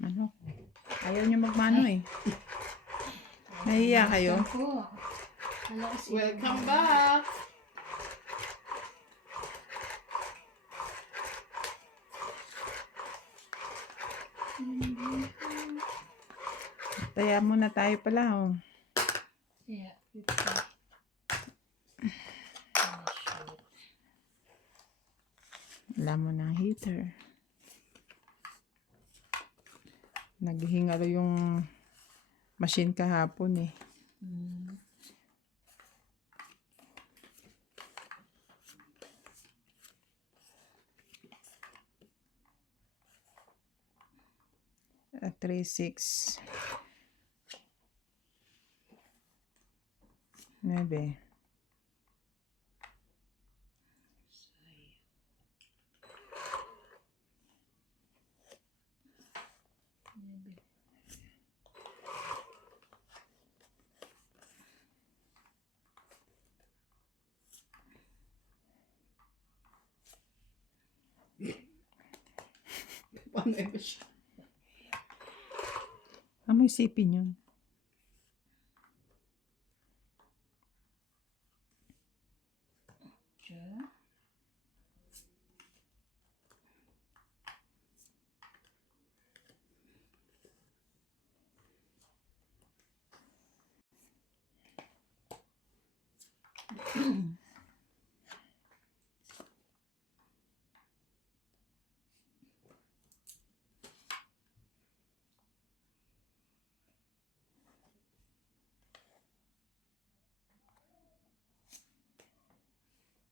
Manok. Ayaw niyo magmano eh. Nahiya kayo? Welcome back! Taya muna tayo pala oh. Yeah, Wala mo ng heater. Naghihingalo yung machine kahapon eh. At 3, 6, 9. paano ba siya? Amoy sipin yun.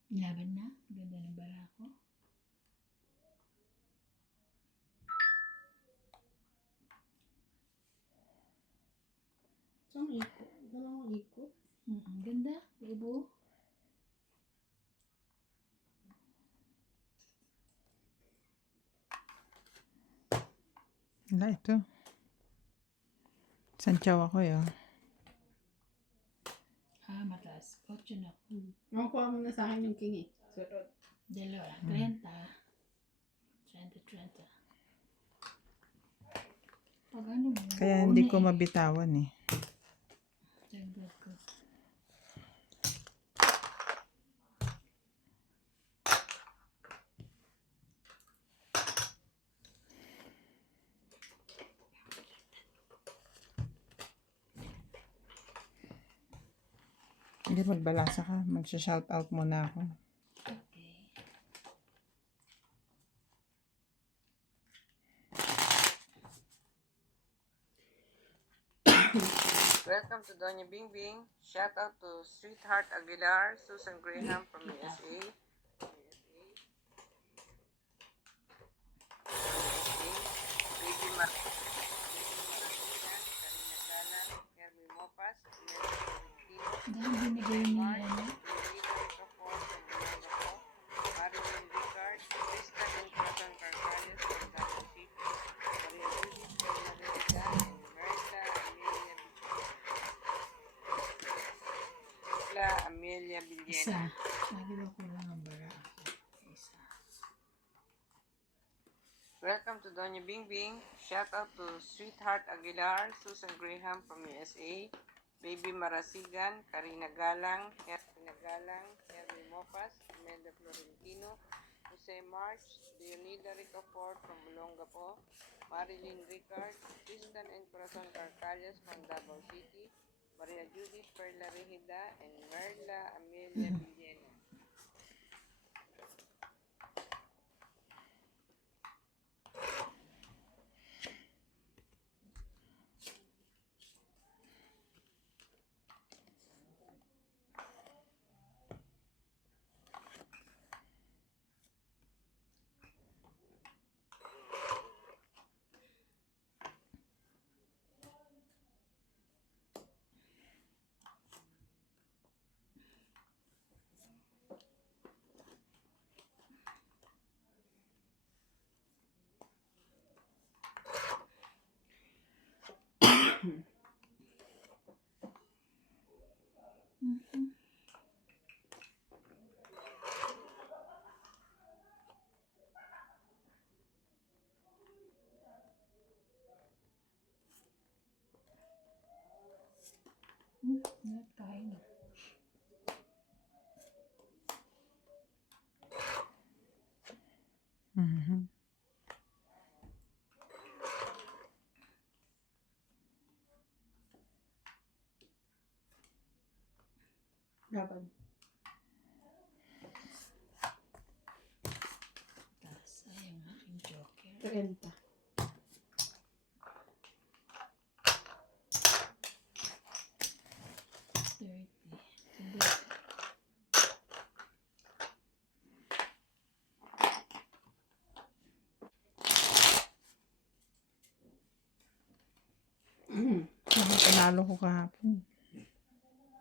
Laban na? Ganda ng bara ko. Isang iko. Dalawang iko. Ganda. Ibo. Wala ito. Santyaw ako eh. Mataas. 8 na. Makuha mo na sa akin yung king eh. Surot. Dalawa. 30. 30. Pag ano mo? Kaya hindi ko mabitawan eh. Tagdag ko. Hindi, magbalasa ka. Magsha-shoutout muna ako. Okay. Welcome to Doña Bing Bing. Shout out to Sweetheart Aguilar, Susan Graham from USA. Baby Mar Karina Gala, Hermie Mopas, Imelda Florentino, Dahil binigay niya yan. Leonida Ricafort from Olongapo, Marilyn Ricard, Tristan and Corazon Carcales from Davao City, Maria Judith Margarita, and Merla Amelia Isa. Villena. Sabi daw ko lang ang bara. Isa. Welcome to Doña Bing Bing. Shout out to Sweetheart Aguilar, Susan Graham from USA, Baby Marasigan, Karina Galang, Hermie Mopas, Imelda Florentino, Jose March, Leonida Ricafort from Olongapo, Marilyn Ricard, Tristan and Corazon Carcales from Davao City, Maria Judith Perla Regida, and Merla Amelia Villena. Lahat kain na. Mhm. Dapat. Tapos, ay, ang aking joker. 30. 30. Panalo ko kahapon.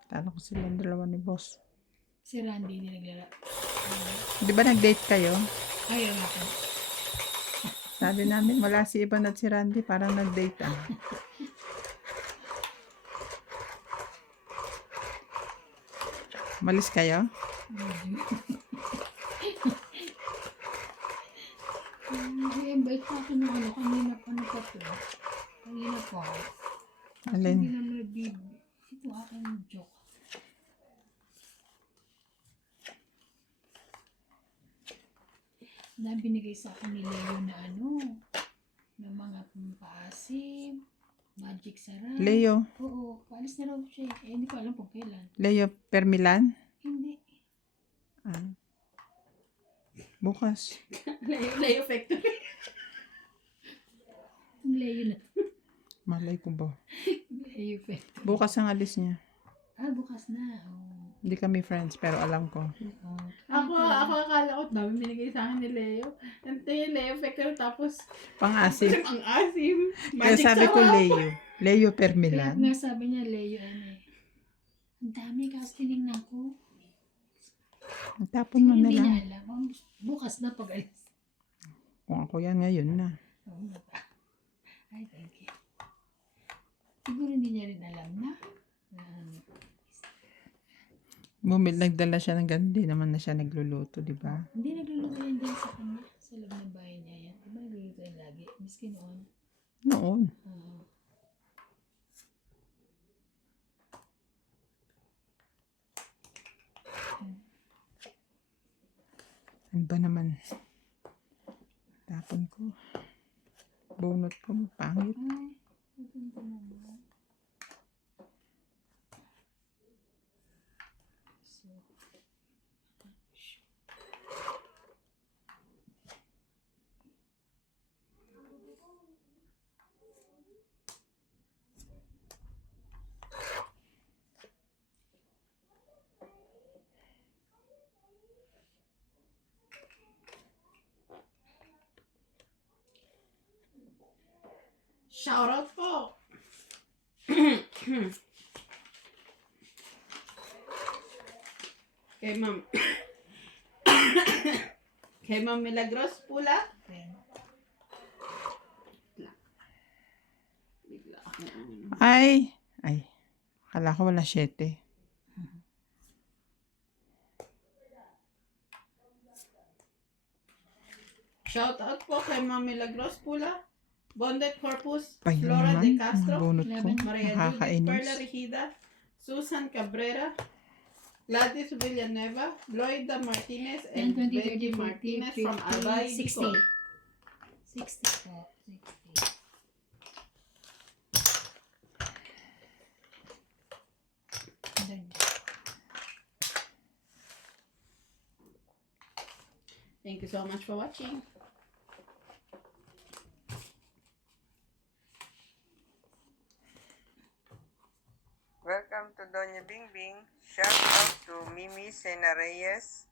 Talo ko silang dalawa ni boss. Si Randy hindi naglala. Di ba nag-date kayo? Ayaw ako. Sabi namin, wala si Ivan at si Randy. Parang nag-date ah. Malis kayo? I-invite na ako ng ano, kanina pa na pa to. Kanina pa. Alin? Hindi naman nag-baby. Ito aking joke. Na binigay sa akin ni Leo na ano, na mga paasim, magic sarap. Leo? Oo, paalis na raw siya. Hindi ko alam kung kailan. Leo Permilan? Hindi. Ah. Bukas. Leo Factory. Ang Leo na. Malay ko ba? Leo Factory. Bukas ang alis niya. Bukas na. Oh. Hindi kami friends, pero alam ko. Ako akala ko dami binigay sa akin ni Leo. Ante yung Leo Factor tapos Pang-asim. ang asim. Kaya Magic sabi ko sarap. Leo. Leo Kaya Permilan. nga sabi niya, Leo, ano eh. Ang dami kasi tinignan ko. Tapon mo na Hindi lang. niya alam. Bukas na pag-alis. Kung ako yan ngayon na. Oo nga ba? Ay, thank you. Siguro hindi niya rin alam na. Ano. Nagdala siya ng ganun. Hindi naman na siya nagluluto, di ba? Hindi nagluluto yan dyan sa kanya. Sa loob ng bahay niya yan. Diba nagluluto yan lagi? Miski noon. Noon. Oo. Ano ba naman? Tapon ko. Bunot ko. Pangit. Ay, maganda naman. So, Shoutout po. Kay Ma'am. Kay Ma'am Milagros Pula. ayan. Bigla ako. Ay. Akala ko wala 7. Shoutout po kay Ma'am Milagros Pula. Bondet Corpus. Pa yun Flora de naman. Castro. Ang bunot ko. Maria Judith Perla Nakakainis. Regida, Susan Cabrera, Gladys Villanueva, Loida Martinez, 10, and 20, Becky 30, 40, Martinez 50, from Albay, 60. Bicol. 60 po. 60. Ayan. Thank you so much for watching. Welcome to Doña Bing Bing. Shout out to Mimi Sena Reyes,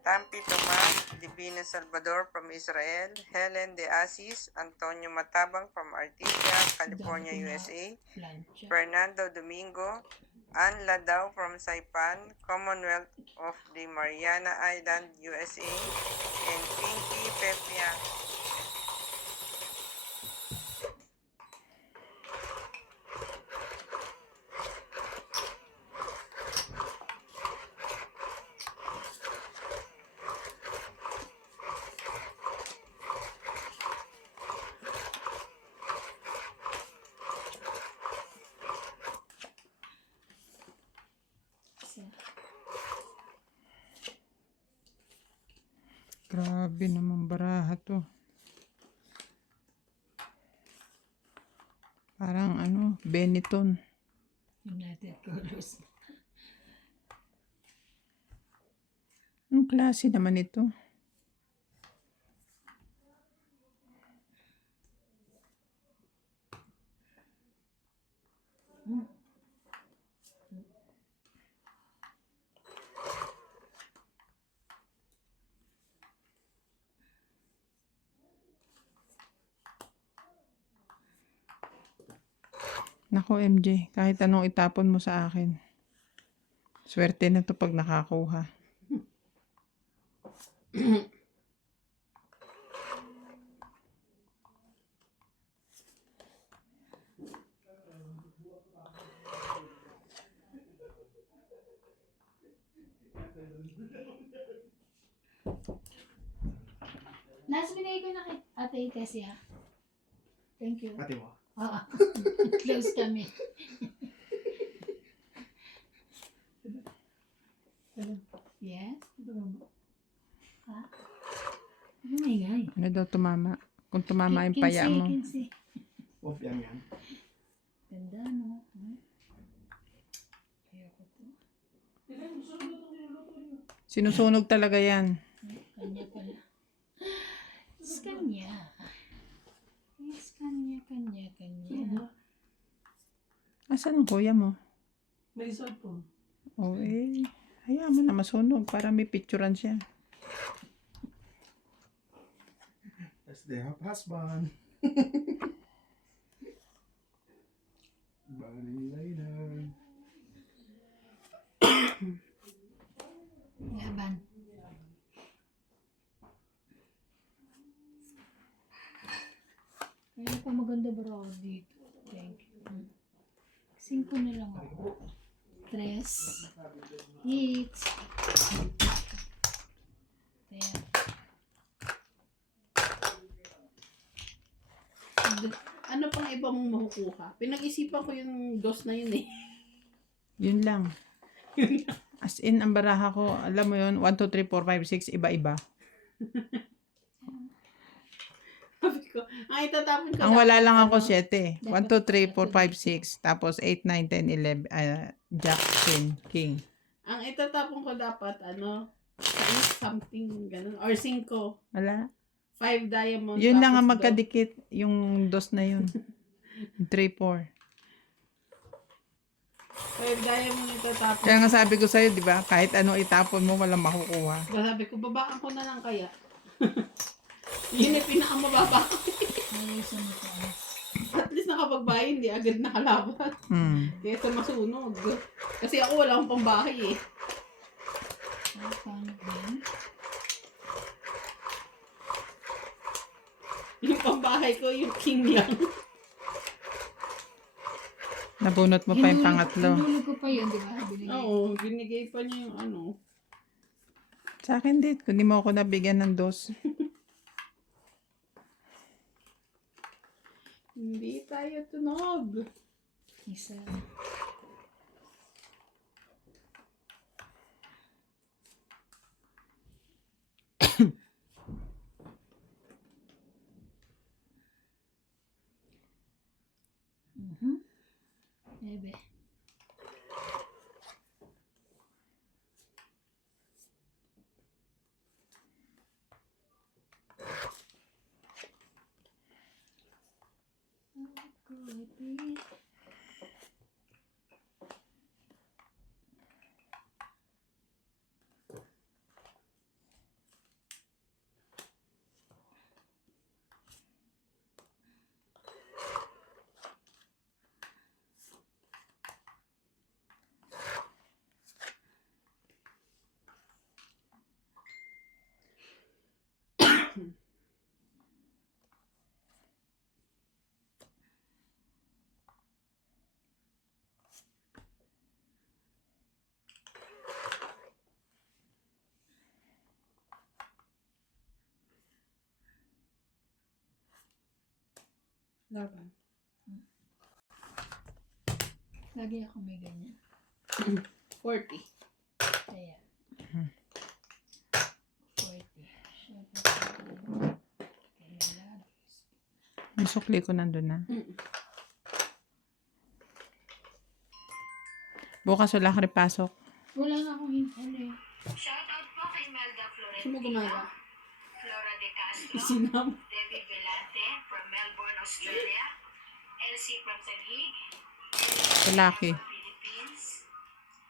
Tampi Tomas, Divina Salvador from Israel, Helen De Asis, Antonio Matabang from Artesia, California, USA, Plancha. Fernando Domingo, Ann Ladao from Saipan, Commonwealth of the Mariana Island, USA, and Pinky Pepia. Grabe naman baraha to. Parang ano, Benetton. United Colors. Anong klase naman ito? Nako MJ, kahit anong itapon mo sa akin. Swerte na to pag nakakuha. Nas, binigay ko na kay Ate Tessie ha. Thank you. Ate mo? Oo. Close kami. Yes? Ha? Oh my God. Ano daw tumama? Kung tumama yung paya mo. Kinsey. Off yan yan. Ganda, no? Hmm? Ayoko to. Sinusunog talaga yan. Kanya pala. Is kanya. Is kanya. Asan ang kuya mo? May cellphone. Oh eh, hayaan mo na masunog para may picturean siya. As they have husband. Burning later. Laban. Kaya pa maganda ba ako dito? Thank you. 5 na lang ako. 3. Hits. Kaya. Ano pang iba mong makukuha? Pinag-isipan ko yung dos na yun eh. Yun lang. As in, ang baraha ko, alam mo yun, 1, 2, 3, 4, 5, 6, iba-iba. Sabi ko, ang itatapon ko. Ang wala lang ako ano, 7. 1, 2, 3, 4, 5, 6. Tapos 8, 9, 10, 11. Jack, 10, King. Ang itatapon ko dapat, 6 something, ganun. Or 5. Wala. 5 diamond. Yun lang ang tapos magkadikit. Yung dos na yun. 3, 4. 5 diamond itatapon. Kaya nga sabi ko sa'yo, di ba? Kahit ano itapon mo, walang makukuha. Sabi ko, babaan ko na lang kaya. Yun yung pinakamababa. Nalisan mo ko. At least nakapagbahay, hindi agad nakalaban. Kaya sa masunog. Kasi ako wala akong pambahay eh. Paano ba yan? Yung pambahay ko, yung king lang. Nabunot mo pa yung pangatlo. Hinulog ko pa yun, di ba? Binigay. Oo, binigay pa niya yung ano. Sa akin din, kung di mo ako nabigyan ng dos. Hindi tayo tunog. Isa. Ebe. Laban. Lagi ako may ganyan. 40. Kaya. 40. Shit. Yung sukli ko nandun na. Bukas wala ka rin pasok. Wala nga akong ano eh. Shoutout po kay Melda Sino Florentino, gumaya? Flora De Castro, Isinam. Debbie Velante from Melbourne, Australia, Elsie from Taguig, Lalaki. from Philippines,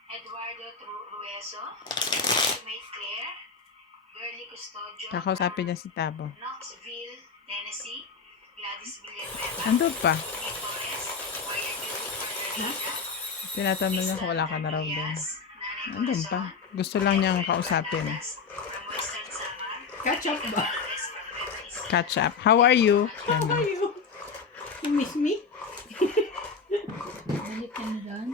Eduardo Rueso, May Claire, Girlie Custodio, Kakausapin niya si Tabo. Knoxville, Tennessee, Gladys Villanueva, Andun pa. Lee Torres, Maria Beauty Fernandina, Tinatanong niya kung wala ka na raw doon. Nanay Andun pa. Gusto lang niyang kausapin. from Western Samar, Catch up ba? Alves from Nueva Ecija. Catch up. How are you? How are you? You miss me? Balik ka na doon.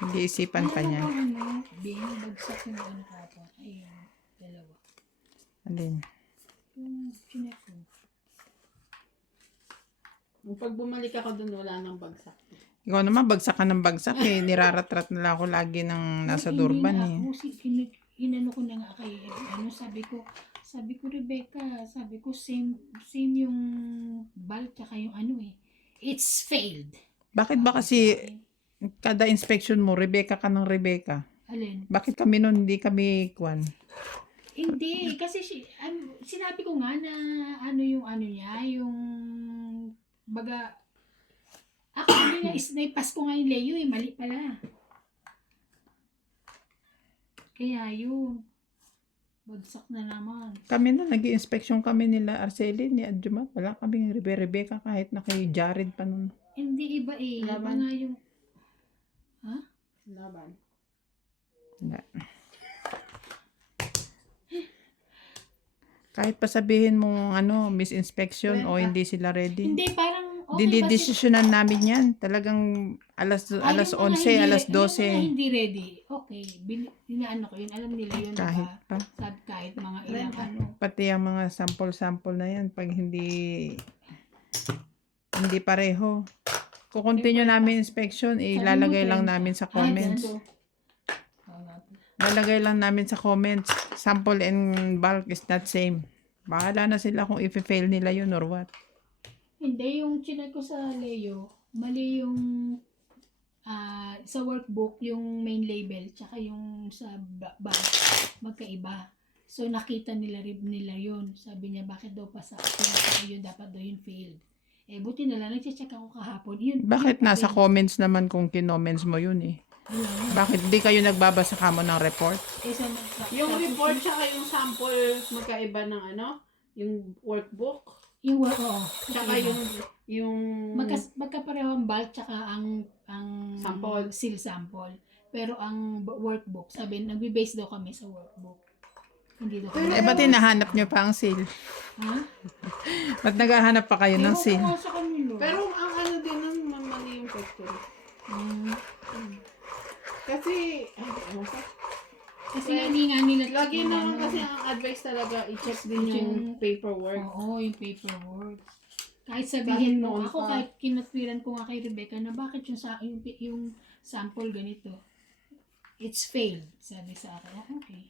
Nag-iisipan pa niya. Ano, Bing, bagsak yung ano kapon. Ayun, dalawa. Alin? Yung chinek ko. Pag bumalik ako dun, wala nang bagsak. Ikaw naman, bagsak ka ng bagsak eh. Niraratrat na lang ako lagi ng nasa Durban eh. Ako, inano ko na nga kay, ano, sabi ko, Rebecca, sabi ko, same yung bulk, tsaka yung ano eh. It's failed. Bakit ba kasi kada inspection mo, Rebecca ka ng Rebecca? Alin? Bakit kami nun hindi kami kwan? Hindi, kasi sinabi ko nga na ano yung ano niya, yung baga, actually na isnaipas ko nga yung Leo eh, mali pala. Kaya yun, bagsak na naman. Kami na, nag-i-inspection kami nila Arceli, ni Adjuma. Wala kaming Rebecca kahit na kay Jared pa nun. Hindi iba eh, iba Laban. nga yung, Laban. Wala. Kahit pa sabihin mo ano, miss inspection o hindi sila ready. hindi parang, okay ba Didesisyonan namin yan. Talagang alas Yung 11, mga hindi- alas yung mga 12. hindi ready, okay, inaano ko yun, alam nila yun, Kahit diba? pa. Sabi kahit mga ilang ano. Pati ang mga sample na yan, pag hindi pareho. Kukontinue namin inspection, ilalagay lang namin sa comments. Lalagay lang namin sa comments. Sample and bulk is not same. Bahala na sila kung i-fail nila yun or what. Hindi, yung chinek ko sa Leo, mali yung sa workbook, yung main label, tsaka yung sa bag, magkaiba. So, nakita nila yun. Sabi niya, bakit daw pa sa yun, dapat daw yun failed. Eh, buti na lang, nag-check ako kahapon. Yun, Bakit yun nasa failed. comments naman kung kinoments mo yun eh? Wala nga. Bakit di kayo nagbabasa kamo ng report? Eh, Yung report tsaka yung sample magkaiba ng ano, yung workbook, yung oo. tsaka yung Magkapareho ang bulk tsaka ang Sample. seal sample. Pero ang workbook, sabi, nagbe-base daw kami sa workbook. Hindi daw kami. Eh, ba't hinahanap nyo pa ang seal? Ha? Ba't naghahanap pa kayo ng Ewan ko seal? nga sa kanila. pero ang ano din nun, mali yung factory. Kasi, ay, ewan ko. Kasi hindi nga nila. Lagi naman kasi ang advice talaga, i-check din yung paperwork. Oo, yung paperwork. Kahit sabihin Kahit mo, noon ako pa. kahit kinatwiran ko nga kay Rebecca na bakit yung sample ganito. It's failed, sabi sa akin. Ah, okay.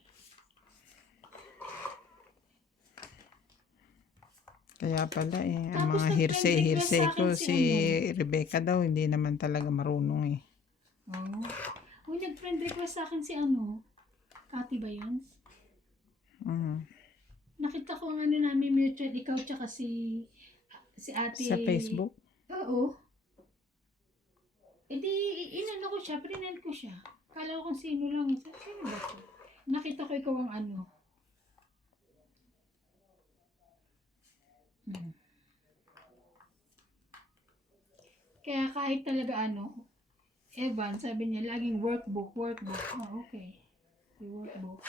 Kaya pala eh, ang Tapos mga nag-friend request hearsay sa akin ko, si si Rebecca daw, hindi naman talaga marunong eh. Oo. Uy, nag-friend request sa akin si ano? Ate ba yun? Mhm. Nakita ko ang ano namin mutual, ikaw tsaka si ate. Sa Facebook? Oo. E di, inano ko siya, prinend ko siya. Kala ko kung sino lang. Sino ba ito? Nakita ko ikaw ang ano. Kaya kahit talaga ano, Evan, sabi niya, laging workbook. Oh, okay. Yung workbook.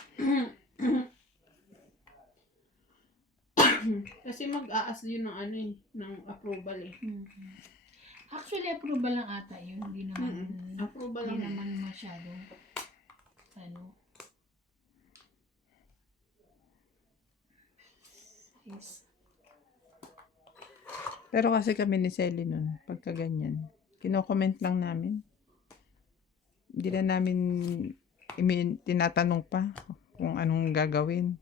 Kasi mag-aas yun ng ano eh, ng approval eh. Actually, approval lang ata yun. Hindi naman, Approval hindi lang. naman masyado. Ano. Yes. Pero kasi kami ni Selly nun, pagka ganyan, kino-comment lang namin. Hindi na namin tinatanong pa kung anong gagawin.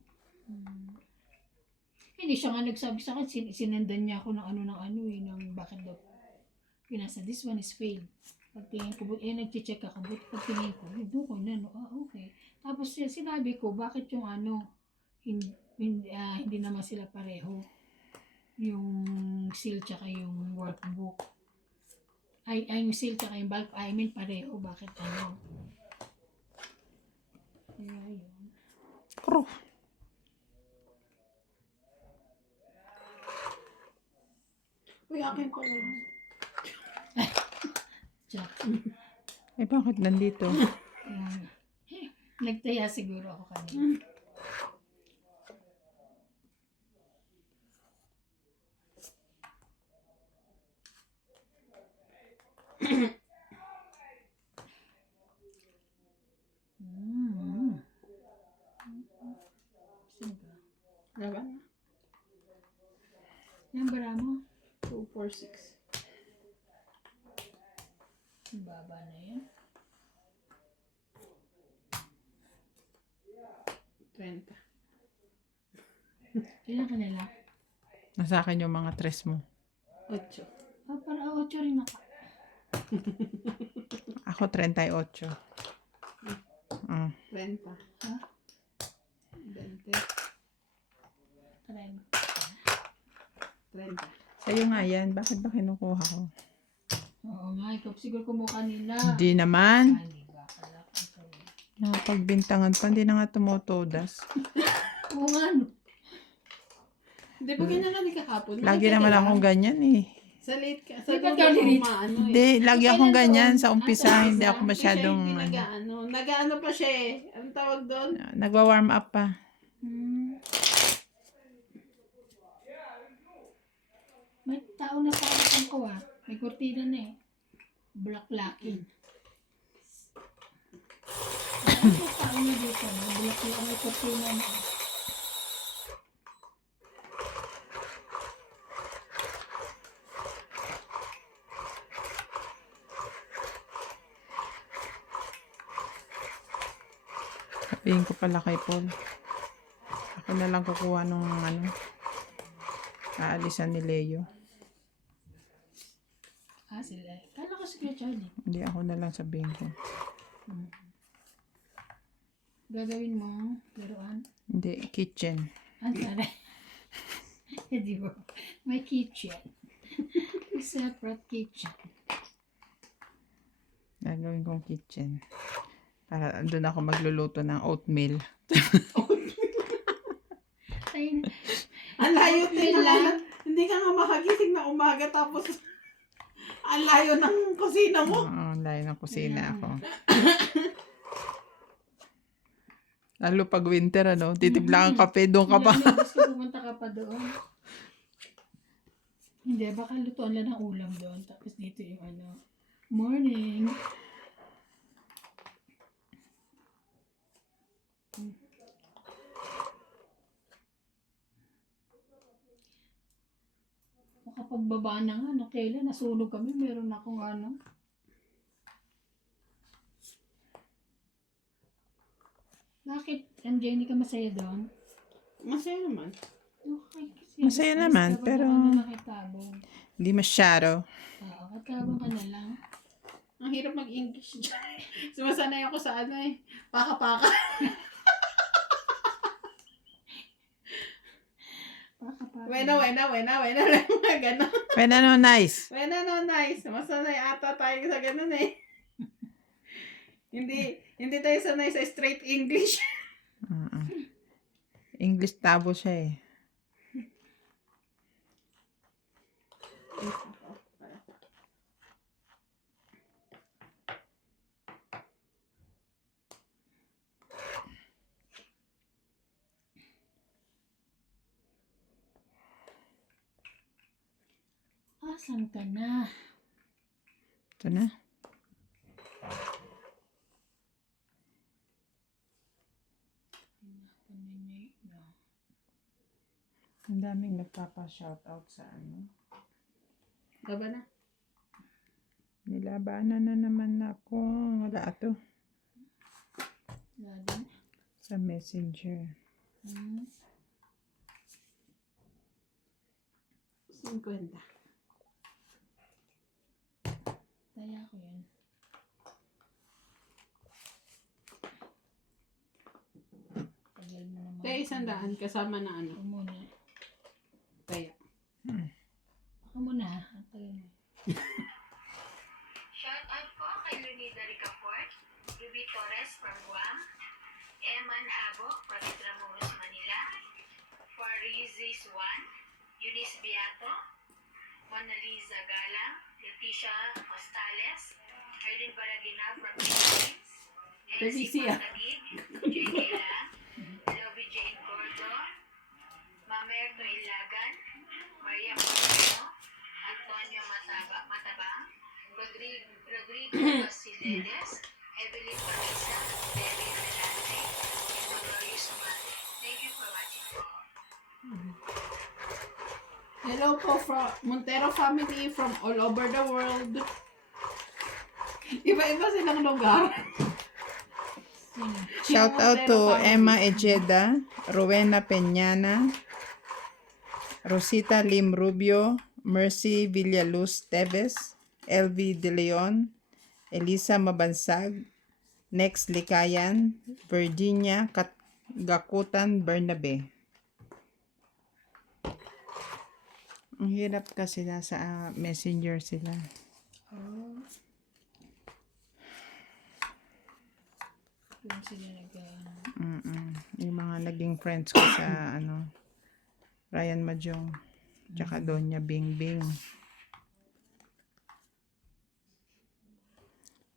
Hindi siya nga nagsabi sa akin, sinendan niya ako ng ng bakit daw. Pinasa, this one is failed. Pagtingin ko, nag-check ako, but pagtingin ko, doon ko na, no, okay. Tapos sinabi ko, bakit yung hindi naman sila pareho. Yung seal tsaka yung workbook. Yung seal tsaka yung bulk, pareho, bakit Kaya yun. Kuro. Uy, akin pa rin. Check. Eh, bakit nandito? Nagtaya siguro ako kanina. Sino ba? Laban na. Yan bara mo? 2, 4, 6. Ang baba na yan. 30. Ilan ka nila? Nasa akin yung mga tres mo. 8. Para 8 rin ako. Ako 38. 30. Ha? 20. 30. 30. Sa'yo nga yan. Bakit ba kinukuha ko? Oo nga, ikaw siguro kumuha kanina. Hindi naman. Hindi ba? Kala ko sa'yo. Nakapagbintangan pa. Hindi na nga tumutodas. Oo nga, no. Hindi ba ganyan ka di kahapon? Lagi naman akong ganyan eh. Sa late ka. Di Sa ba't doon ka late? umaano eh. Hindi, lagi akong Kailan ganyan. doon? Sa umpisa, Ah, sa hindi ako Hindi masyadong... siya hindi nag-ano. Nag-ano pa siya eh. Anong tawag doon? Nagwa-warm up pa. May tao na parang ko May kurtina na eh. Black-blacking. May tao na dito. Black-blacking. May kurtina na. Sabihin ko pala kay Paul. Ako na lang kukuha nung aalisan ni Leo. Sila. Kala ko si Kuya Charlie. Hindi, ako na lang sabihin ko. Gagawin mo laruan. Hindi, kitchen. Tara. Di ba? May kitchen. May separate kitchen. Gagawin kong kitchen. Para doon ako magluluto ng oatmeal. Ay, Ang layo din Wait lang. lang. Hindi ka nga makagising na umaga tapos ang layo ng kusina mo. Oo, layo ng kusina Yeah. ako. Lalo pag winter, titibla ang kape, doon ka pa. Gusto pumunta ka pa doon. Hindi, baka lutuan lang ng ulam doon. Tapos dito yung morning. Kapag baba na nga, kailan nasunog kami, meron akong Bakit, MJ, hindi ka masaya doon? Masaya naman. Okay, kasi Masaya alis naman, ka, baka pero- nakitabong. Hindi masyado. Oo, katabong ka na lang. Ang hirap mag-English dyan. Sumasanay ako sa paka-paka. Pakapag. Wena. Mga ganon. When nice. Wena, no, nice. Masanay ata tayo sa ganon eh. Hindi tayo sanay sa straight English. English tabo siya eh. Asan ka na? Ito na. Ang daming nagpapa-shoutout sa Gaba na. Nilabanan na naman ako. Wala ito. Lagi. Sa messenger. 50. Taya ko yan. Tagal mo naman. Kaya 100 kasama na ano. Ako muna. Kaya. Ako muna. Ang tagal mo. Shout out po kay Lunida Ricafort, Ruby Torres from Guam, Eman Habo from Intramuros, Manila, Farizis Juan, Eunice Beato, Mona Lisa Galang, Leticia Hostales, Erlin Baragina from Philippines, Leticia. Patagig, J.K. Lang, Lovey Jane Gordon, Mamerto Ilagan, Maria Moreno, Antonio Matabang, Rodrigo Basiledes, Evelyn Parisa, Debbie Velante, and Gloria Sumate. Thank you for watching po. Hello po from Montero family from all over the world. Iba-iba silang lugar. Shout out to Emma Ejeda, Rowena Peñana, Rosita Lim Rubio, Mercy Villaluz Teves, LV De Leon, Elisa Mabansag, Nex Likayan, Virginia Gakutan Bernabe. Ang hirap kasi nasa messenger sila. Yung sila Yung mga naging friends ko sa Ryan Majong, tsaka Donya Bingbing.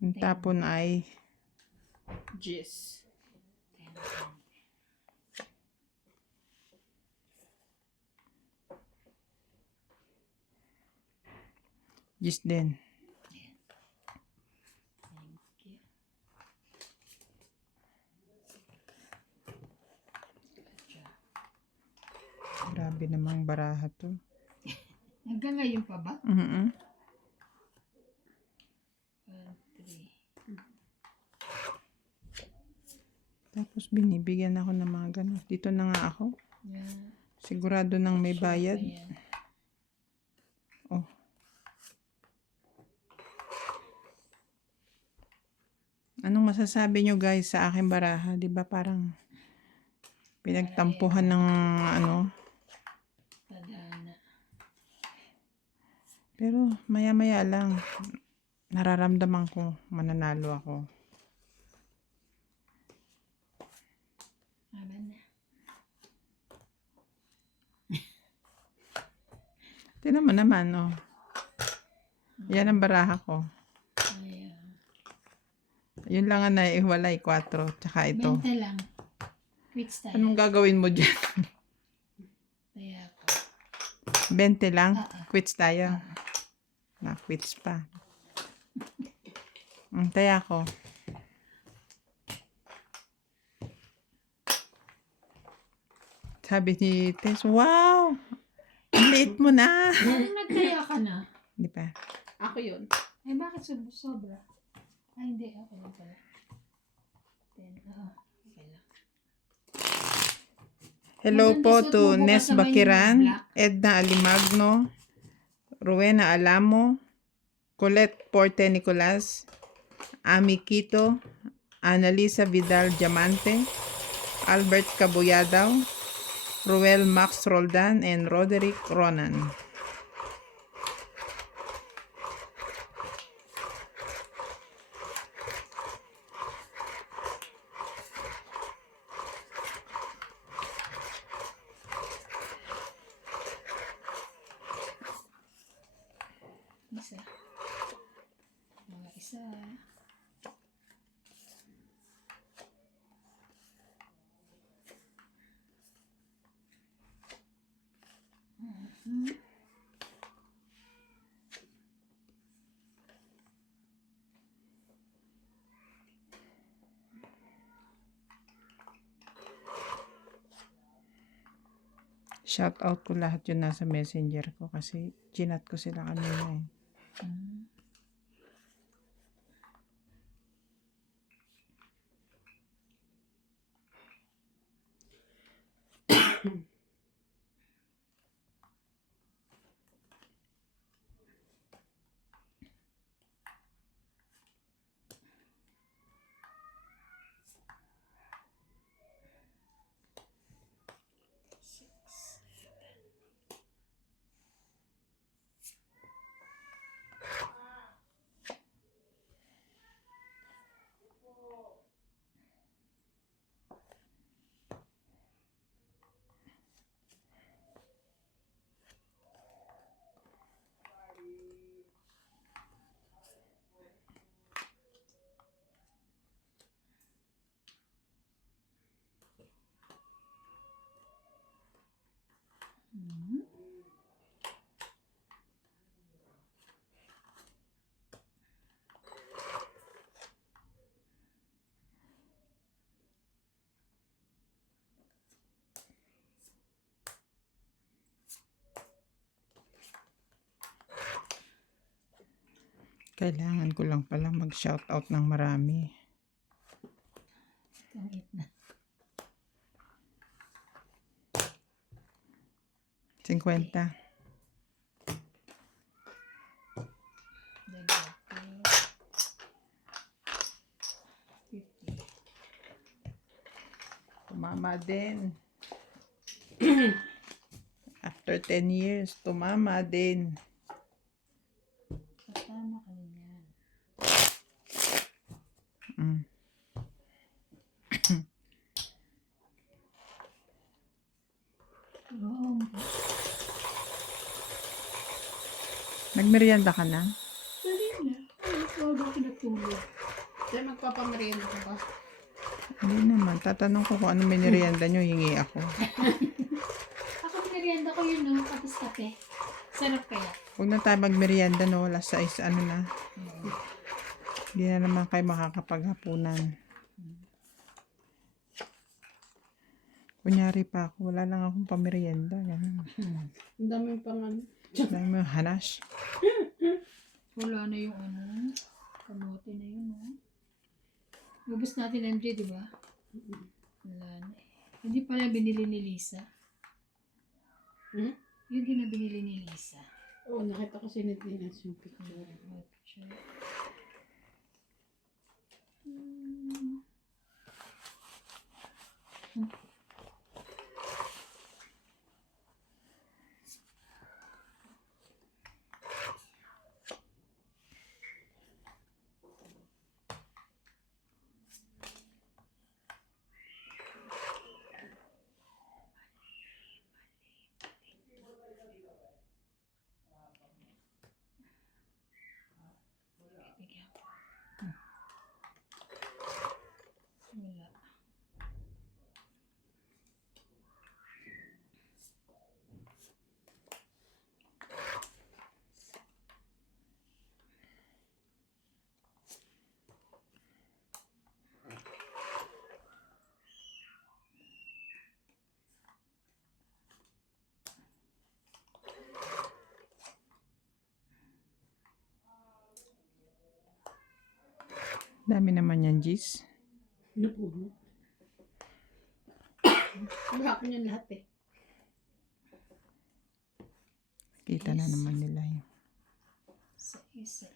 Ang tapon ay Jis. Gis din. Grabe namang baraha to. hanggang ngayon pa ba? 1, 3. Tapos binibigyan ako ng mga ganun. Dito na nga ako. Yan. Sigurado nang may Sure bayad. pa yan. Oh. Anong masasabi nyo guys sa aking baraha? 'Di ba parang pinagtampuhan ng Tadhana. pero maya-maya lang nararamdaman ko mananalo ako. Aba na. Tingnan mo naman, oh. Yan ang baraha ko. Ayan. Yun lang ang naiiwalay, 4. Tsaka ito. 20 lang. Quits tayo. Anong gagawin mo dyan? Taya ko. 20 lang? Quits tayo. Na-quits pa. Taya ko. Sabi ni Tess, wow! Ang liit mo na! Parang nagtaya ka na. Hindi pa. Ako yun. Eh, bakit sobra? Ay, hindi. Okay lang pala. 10. Okay lang. Hello Maganda po suot to mo, bukas Nes naman yung Bakiran, black. Edna Alimagno, Rowena Alamo, Colette Porte Nicolas, Ami Quito, Annalisa Vidal Diamante, Albert Cabuyadaw, Ruel Max Roldan, and Roderick Ronan. Isa. Mga isa. Shout out ko lahat yun nasa messenger ko kasi chinat ko sila kanina eh. Kailangan ko lang pala mag-shoutout ng marami. Kamit na. 50. Dagdag ko. 50. Tumama din. After 10 years, tumama din. Kasama ka na yan. Mm. Oo. Nagmerienda ka na? Dali na. Ay, ikaw ba pinatulog? Kaya magpapamerienda ka ba? Hindi naman. Tatanong ko kung ano merienda nyo, hingi ako. Ako merienda ko yun, no? Kapis kape. Sarap kaya. Huwag na tayo magmerienda, no? Alas 6, ano na. Hindi na naman kayo makakapaghapunan. Kunyari pa ako, wala lang akong pamerienda. Ganun. Ang dami pang ano. Dahil mo hanash. Wala na yung ano. Kamote na yun, no? Ubus natin MJ, di ba? Wala na eh. Hindi pala binili ni Lisa. Hmm? Yun din na binili ni Lisa. Oo, nakita ko sinitinas yung picture. Picture. Bigyan ko. Wala. Dami naman yan, Gis. Napuno. Mahapon yan lahat eh. Kita na naman nila yun. Sais.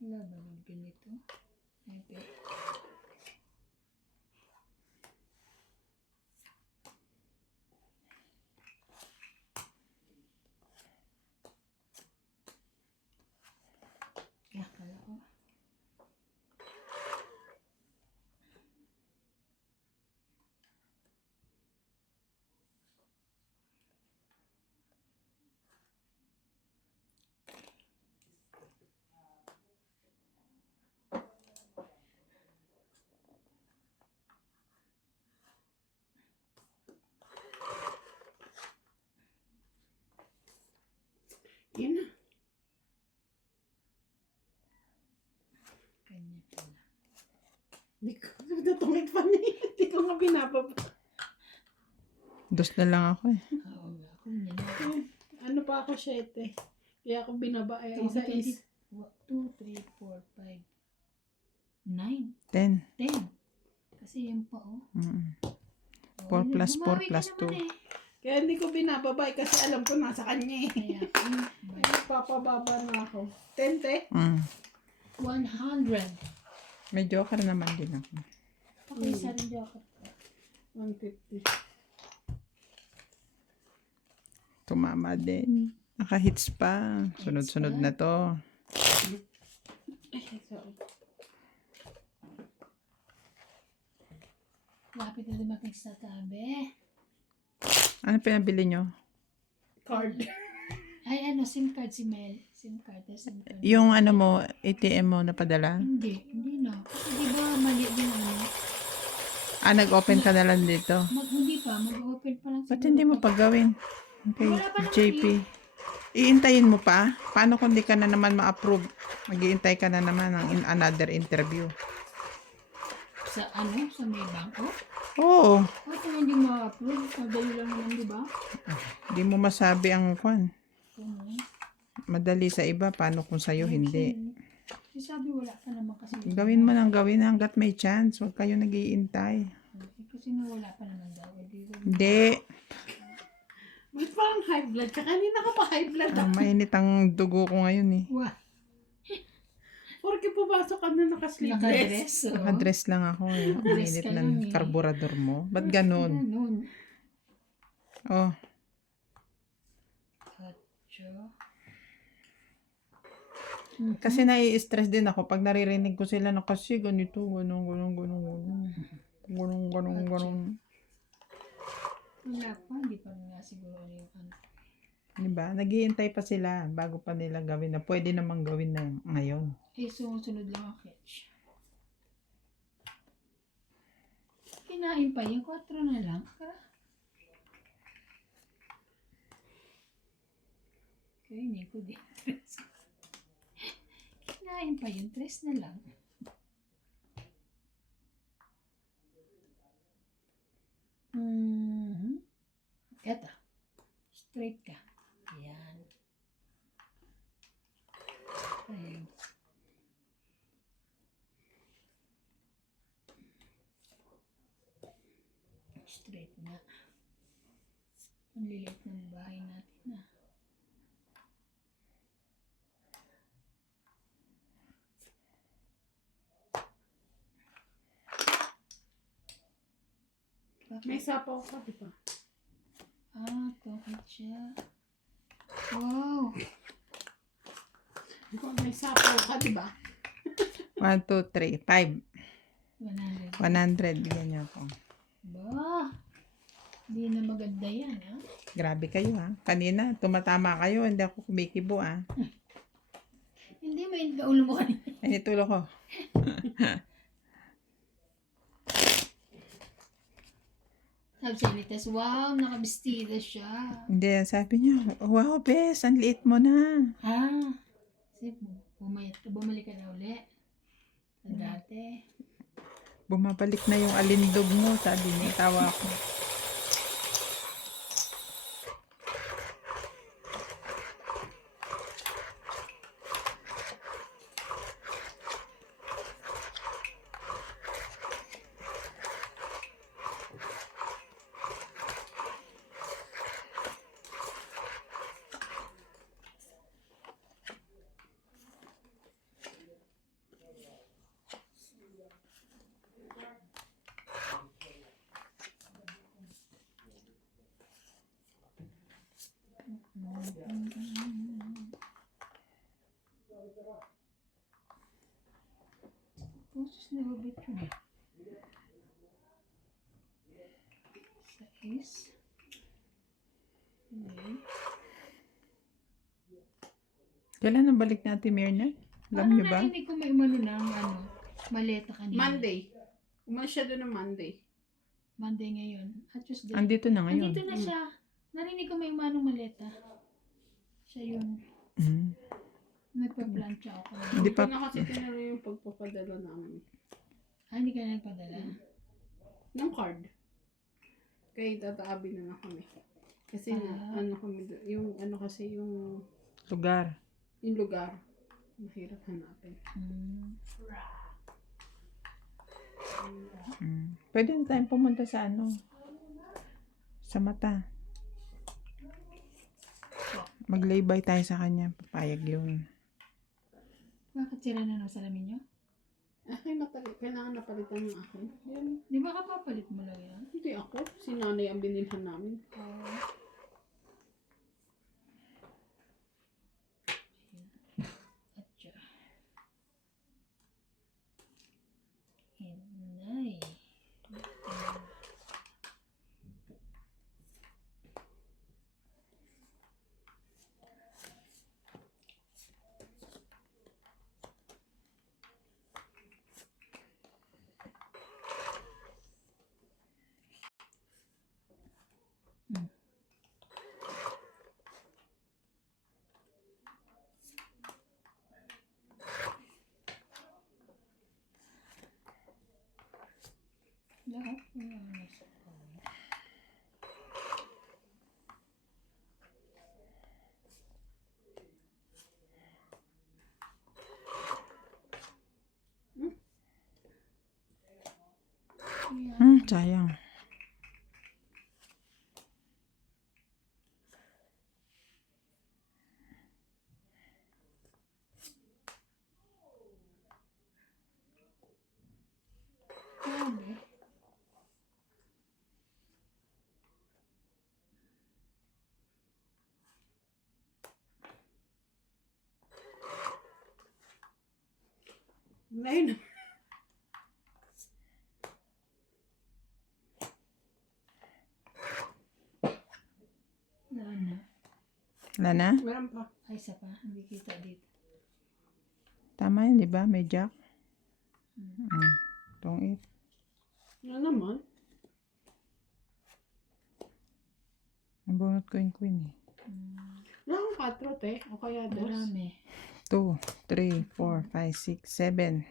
Wala ba ng ganito? Ebe. Akala ko. Yan na. Kanya pala. Hindi ko natungit pa niya. Hindi ko nga binababa. Dos na lang ako eh. Oo nga. Kung yan na. Ano pa ako 7. Kaya ako binaba ay isa is 2, 3, 4, 5, 9, 10. 10. Kasi yan pa, oh. 4 plus 4 plus 2. kaya hindi ko binababa kasi alam ko nasa kanya eh. Kaya, Papababa na ako. 10 te. 100. May joker naman din ako. Ako isa rin joker. 150. Tumama din. Naka-hits pa. Sunod-sunod na to. Ay, sorry. Lapit na dumating sa tabi. Ano pinabili nyo? Card. Ay, SIM card si Mel. SIM card. SIM card. Yung ano mo, ATM mo napadala? Hindi na. Kasi di ba mali din ano? Nag-open ka na lang dito. Hindi pa, mag-open pa lang Ba't siguro hindi mo pag- pagawin? Okay, Wala pa naman JP. Iintayin mo pa? Paano kung di ka na naman ma-approve? Mag-iintay ka na naman ng another interview. Sa sa may bangko? Oo. Kung hindi ma-approve, madali lang naman, di ba? Di mo masabi ang kwan. Ano? Madali sa iba. Paano kung sa'yo hindi? Sabi wala ka naman kasi. Gawin mo ng gawin hanggat may chance. Huwag kayo nag-iintay. Kasi nga wala pa naman daw. Hindi. Ba't parang high blood ka? Kanina ka pa high blood. Mainit ang dugo ko ngayon eh. Wah, Porque pumasok ka na naka-sleeveless. nakadress. Oh. Nakadress lang ako eh. Ang Dress init ka ng lang eh. karburador mo. Ba't ganun? Ganun. Oh, Atyo. kasi nai-stress din ako pag naririnig ko sila na kasi ganito, ganun, ganun, ganun, ganun. Ganun, ganun, ganun. Wala pa, hindi pa rin nga siguro ano yung ano. Diba? Naghihintay pa sila bago pa nila gawin na pwede namang gawin na ngayon. Sumusunod lang ang catch. Kinain pa yung 4 na lang. Okay, hindi ko din. Kinain pa yung 3 na lang. Eto. Straight ka. Yan. Ayan. Straight nga. Ang lilit ng bahay natin na. May sapaw ka, di ba? Tokit siya. Wow! May sapaw ka, di ba? 1, 2, 3, 5. 100. 100. Bigyan niyo ako. Ba? Hindi na maganda yan, ha? Grabe kayo ha. Kanina, tumatama kayo. Hindi ako kumikibo ha. Hindi, may ulo mo kanina. Ay, itulo ko. Sabi siya ni Tess, wow, nakabistida siya. Hindi, sabi niya, wow, bes, ang liit mo na. Kasi bumalik ka na uli. Sa dati. Bumabalik na yung alindog mo, sabi niya, tawa ko. Pusos na babit yun. Sais. Okay. Kailan na balik natin, Mirna? Alam niyo ba? Narinig ko may umano ng maleta kanina. Monday. Umalis siya doon ng Monday. Monday ngayon. At Tuesday. Andito na ngayon. Andito na siya. Narinig ko may umanong maleta. Siya yun. Mm. Nagpa-plancha ako. Hindi pa. Ito na kasi tinalo yung pagpapadala namin. Hindi ka na nagpadala. Ng card. Kaya tataabi na lang kami. Kasi ano kami, yung ano kasi yung Lugar. lugar. Mahirap hanapin. Pwede na tayong pumunta sa ano? Sa mata. Maglaybay tayo sa kanya. Papayag yun. Bakit sira na ng salamin nyo? Ay, kailangan napalitan ng akin. Yan. Di ba kapapalit mo lang yan? Hindi ako. Si nanay ang binilhan namin. Atya. Inay. Lahat. Wala na sa Sayang. Grabe. Ayun. Wala na. Wala na? Meron pa. Ay, isa pa. Hindi kita dito. Tama yun, di ba? May jack. Tong it. Ano naman? Nabunot ko yung queen eh. Wala akong 4, te. O kaya 2. Marami. 2, 3, 4, 5, 6, 7.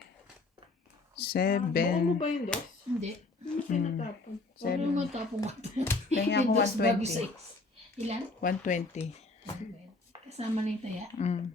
Buo mo 7. ba yung 2? Hindi. Hindi mo tinatapon. Ano mo tapong ko? Tingnan ako Yung dos bago 120. six. Ilan? 120. Kasama na yung taya. Mm.